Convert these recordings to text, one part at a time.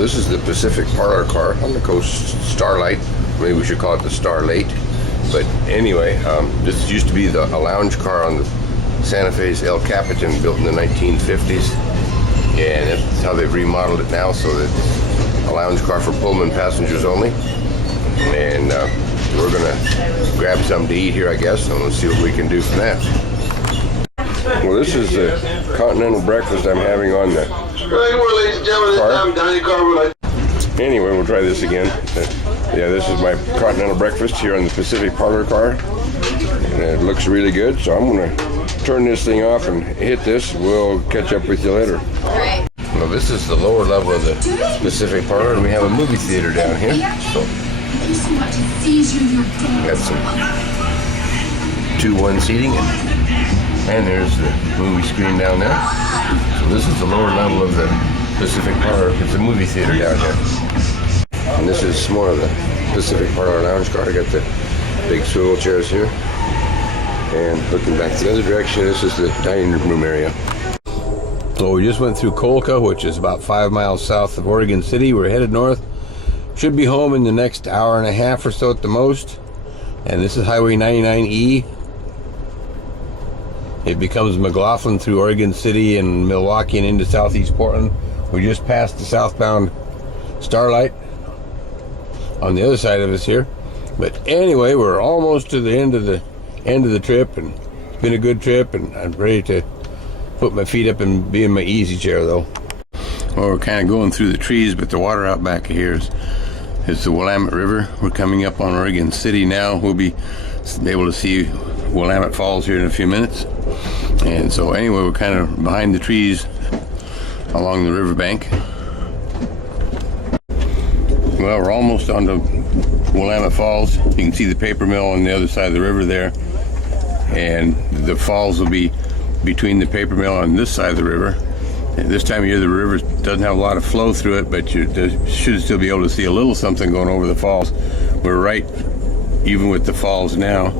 this is the Pacific parlor car on the coast, Starlight. Maybe we should call it the Starlight. But anyway, this used to be a lounge car on the Santa Fe's El Capitan, built in the 1950s. And that's how they've remodeled it now, so that it's a lounge car for Pullman passengers only. And we're gonna grab something to eat here, I guess, and let's see what we can do from that. Well, this is the continental breakfast I'm having on the car. Anyway, we'll try this again. Yeah, this is my continental breakfast here on the Pacific parlor car. And it looks really good, so I'm going to turn this thing off and hit this. We'll catch up with you later. Right. Well, this is the lower level of the Pacific parlor, and we have a movie theater down here. So, got some 2-1 seating, and there's the movie screen down there. So this is the lower level of the Pacific parlor. It's a movie theater down here. And this is more of the Pacific parlor lounge car. I got the big swivel chairs here. And looking back the other direction, this is the dining room area. So we just went through Colca, which is about 5 miles south of Oregon City. We're headed north. Should be home in the next hour and a half or so at the most. And this is Highway 99E. It becomes McLaughlin through Oregon City and Milwaukee and into southeast Portland. We just passed the southbound Starlight on the other side of us here. But anyway, we're almost to the end of the trip, and it's been a good trip, and I'm ready to put my feet up and be in my easy chair though. Well, we're kind of going through the trees, but the water out back here is the Willamette River. We're coming up on Oregon City now. We'll be able to see Willamette Falls here in a few minutes. And so anyway, we're kind of behind the trees along the riverbank. Well, we're almost on to Willamette Falls. You can see the paper mill on the other side of the river there. And the falls will be between the paper mill on this side of the river. And this time of year, the river doesn't have a lot of flow through it, but you should still be able to see a little something going over the falls. We're right even with the falls now.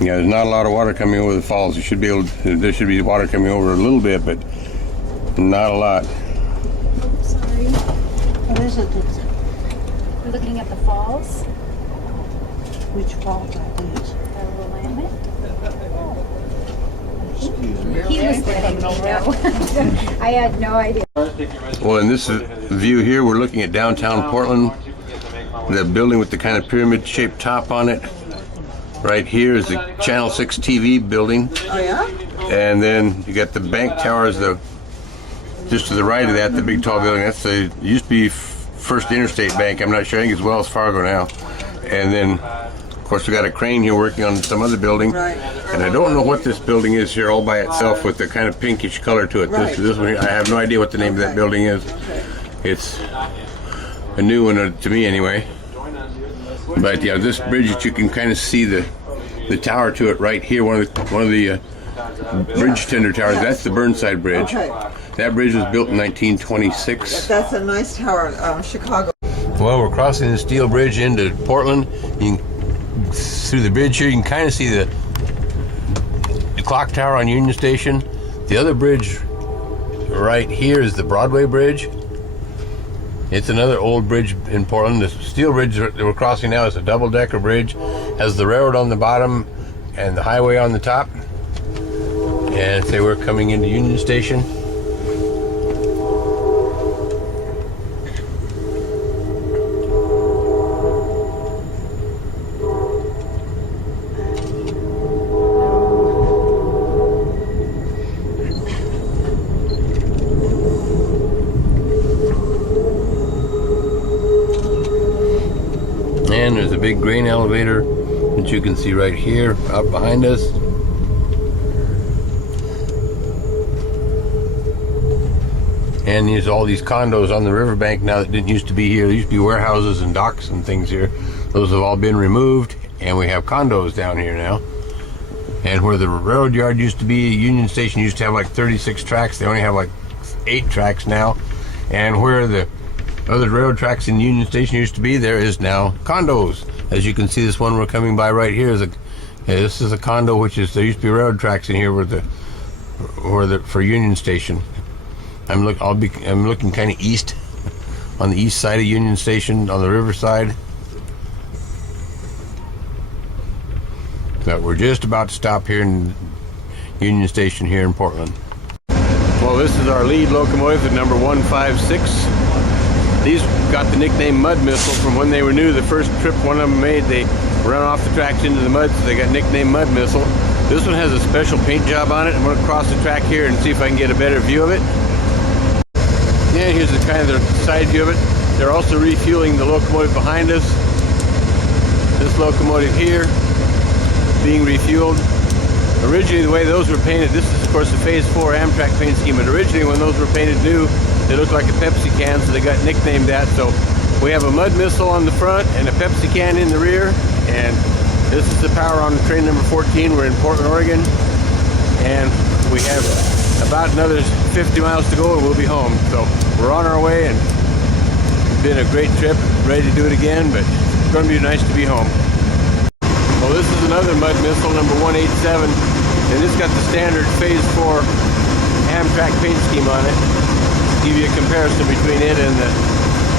Yeah, there's not a lot of water coming over the falls. There should be water coming over a little bit, but not a lot. Sorry. What is it? We're looking at the falls. Which falls are these? Willamette. Excuse me. He was letting me know. I had no idea. Well, in this view here, we're looking at downtown Portland. The building with the kind of pyramid-shaped top on it. Right here is the Channel 6 TV building. Oh, yeah? And then you got the bank towers, just to the right of that, the big tall building. That's used to be First Interstate Bank. I'm not sure. I think it's Wells Fargo now. And then, of course, we got a crane here working on some other building. Right. And I don't know what this building is here all by itself with the kind of pinkish color to it. Right. This one here, I have no idea what the name of that building is. It's a new one to me anyway. But yeah, this bridge that you can kind of see the tower to it right here, one of the bridge tender towers. That's the Burnside Bridge. Okay. That bridge was built in 1926. That's a nice tower in Chicago. Well, we're crossing the steel bridge into Portland. Through the bridge here, you can kind of see the clock tower on Union Station. The other bridge right here is the Broadway Bridge. It's another old bridge in Portland. The steel bridge that we're crossing now is a double-decker bridge. Has the railroad on the bottom and the highway on the top. And say we're coming into Union Station. And there's a big grain elevator that you can see right here out behind us. And there's all these condos on the riverbank now that didn't used to be here. There used to be warehouses and docks and things here. Those have all been removed, and we have condos down here now. And where the railroad yard used to be, Union Station used to have like 36 tracks. They only have like 8 tracks now. And where the other railroad tracks in Union Station used to be, there is now condos. As you can see, this one we're coming by right here is Yeah, this is a condo, which is, there used to be railroad tracks in here for Union Station. I'm looking kind of east, on the east side of Union Station, on the riverside. But we're just about to stop here in Union Station here in Portland. Well, this is our lead locomotive at number 156. These got the nickname Mud Missile from when they were new. The first trip one of them made, they run off the tracks into the mud, so they got nicknamed Mud Missile. This one has a special paint job on it. I'm going to cross the track here and see if I can get a better view of it. Yeah, here's the kind of the side view of it. They're also refueling the locomotive behind us. This locomotive here being refueled. Originally, the way those were painted, this is of course the Phase 4 Amtrak paint scheme, but originally when those were painted new, they looked like a Pepsi can, so they got nicknamed that. So we have a Mud Missile on the front and a Pepsi can in the rear, and this is the power on train number 14. We're in Portland, Oregon, and we have about another 50 miles to go and we'll be home. So we're on our way, and it's been a great trip, ready to do it again, but it's going to be nice to be home. Well, this is another Mud Missile, number 187, and it's got the standard Phase 4 Amtrak paint scheme on it. Give you a comparison between it and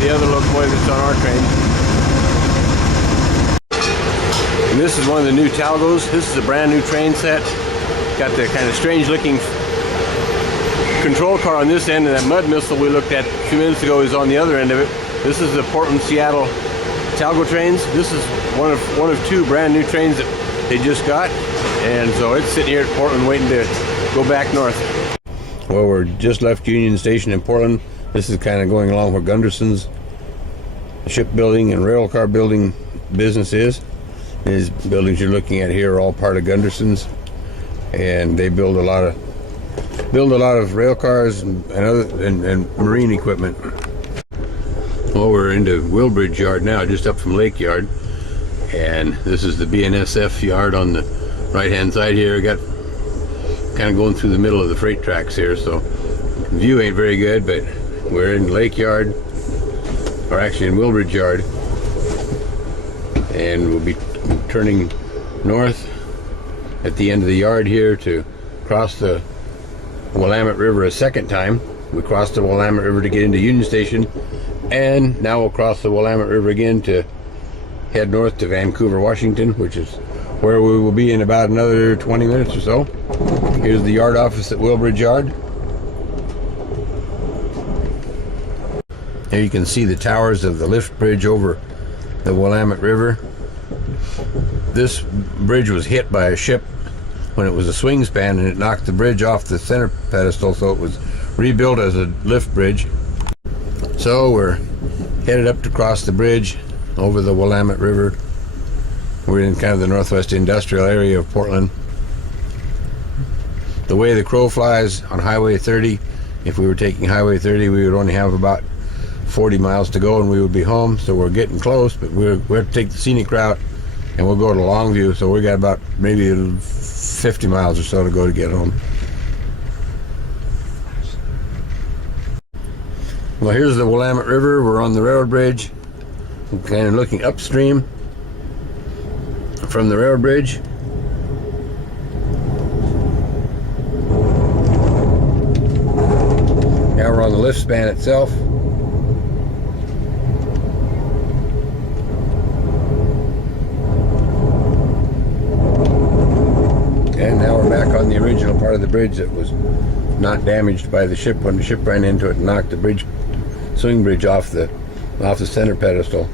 the other locomotive that's on our train. And this is one of the new Talgos. This is a brand new train set. Got the kind of strange looking control car on this end, and that Mud Missile we looked at a few minutes ago is on the other end of it. This is the Portland-Seattle Talgo trains. This is one of two brand new trains that they just got, and so it's sitting here at Portland waiting to go back north. Well, we're just left Union Station in Portland. This is kind of going along where Gunderson's shipbuilding and rail car building business is. These buildings you're looking at here are all part of Gunderson's, and they build a lot of rail cars and marine equipment. Well, we're into Wilbridge Yard now, just up from Lake Yard, and this is the BNSF yard on the right hand side here. Got kind of going through the middle of the freight tracks here, so the view ain't very good, but we're in Lake Yard, or actually in Wilbridge Yard, and we'll be turning north at the end of the yard here to cross the Willamette River a second time. We crossed the Willamette River to get into Union Station, and now we'll cross the Willamette River again to head north to Vancouver, Washington, which is where we will be in about another 20 minutes or so. Here's the yard office at Wilbridge Yard. Here you can see the towers of the lift bridge over the Willamette River. This bridge was hit by a ship when it was a swing span, and it knocked the bridge off the center pedestal, so it was rebuilt as a lift bridge. So we're headed up to cross the bridge over the Willamette River. We're in kind of the northwest industrial area of Portland. The way the crow flies on Highway 30, if we were taking Highway 30, we would only have about 40 miles to go and we would be home. So we're getting close, but we're going to take the scenic route and we'll go to Longview. So we got about maybe 50 miles or so to go to get home. Well, here's the Willamette River. We're on the railroad bridge. We're kind of looking upstream from the railroad bridge. Now we're on the lift span itself. And now we're back on the original part of the bridge that was not damaged by the ship when the ship ran into it and knocked the swing bridge off the center pedestal.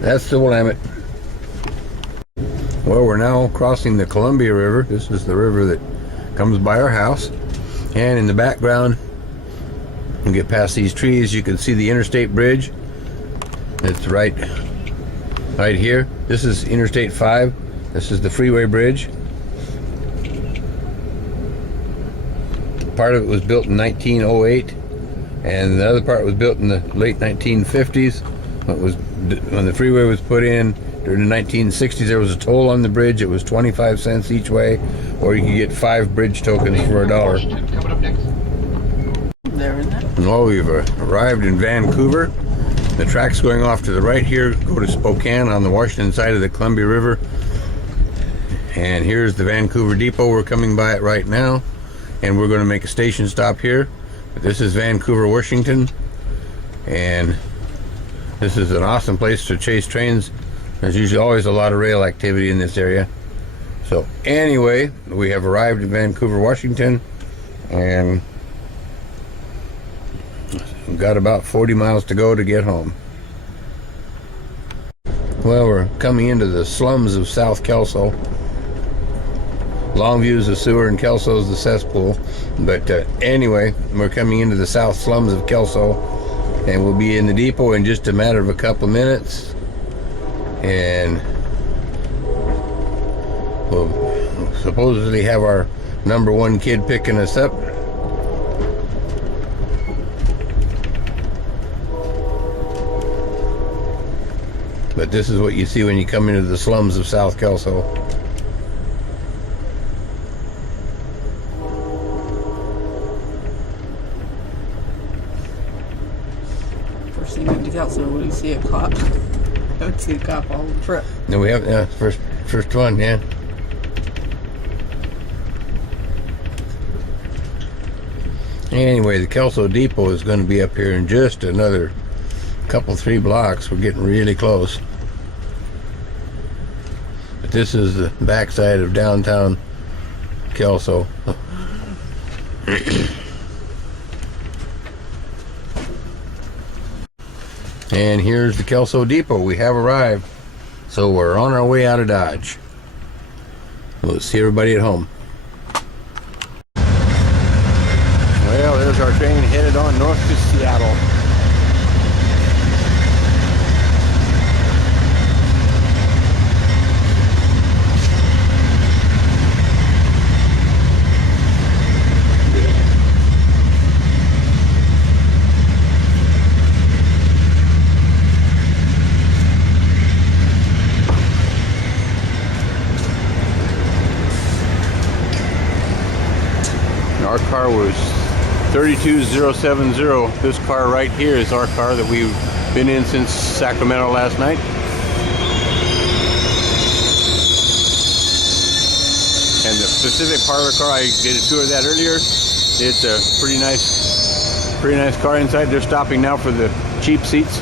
That's the Willamette. Well, we're now crossing the Columbia River. This is the river that comes by our house. And in the background, you get past these trees, you can see the interstate bridge. It's right here. This is Interstate 5. This is the freeway bridge. Part of it was built in 1908, and the other part was built in the late 1950s. When the freeway was put in during the 1960s, there was a toll on the bridge. It was 25 cents each way, or you could get 5 bridge tokens for $1. Coming up next. There in that. Well, we've arrived in Vancouver. The tracks going off to the right here go to Spokane on the Washington side of the Columbia River. And here's the Vancouver Depot. We're coming by it right now, and we're going to make a station stop here. But this is Vancouver, Washington, and this is an awesome place to chase trains. There's usually always a lot of rail activity in this area. So anyway, we have arrived in Vancouver, Washington, and we've got about 40 miles to go to get home. Well, we're coming into the slums of South Kelso. Longview's the sewer and Kelso's the cesspool. But anyway, we're coming into the south slums of Kelso, and we'll be in the depot in just a matter of a couple of minutes. And we'll supposedly have our number one kid picking us up. But this is what you see when you come into the slums of South Kelso. First thing into Kelso, when you see a cop, I would see a cop all the trip. No, we have first one, yeah. Anyway, the Kelso Depot is going to be up here in just another couple, 3 blocks. We're getting really close. But this is the backside of downtown Kelso. And here's the Kelso Depot. We have arrived. So we're on our way out of Dodge. We'll see everybody at home. Well, there's our train headed on north to Seattle. Our car was 32070. This car right here is our car that we've been in since Sacramento last night. And the specific part of the car, I did a tour of that earlier. It's a pretty nice car inside. They're stopping now for the cheap seats.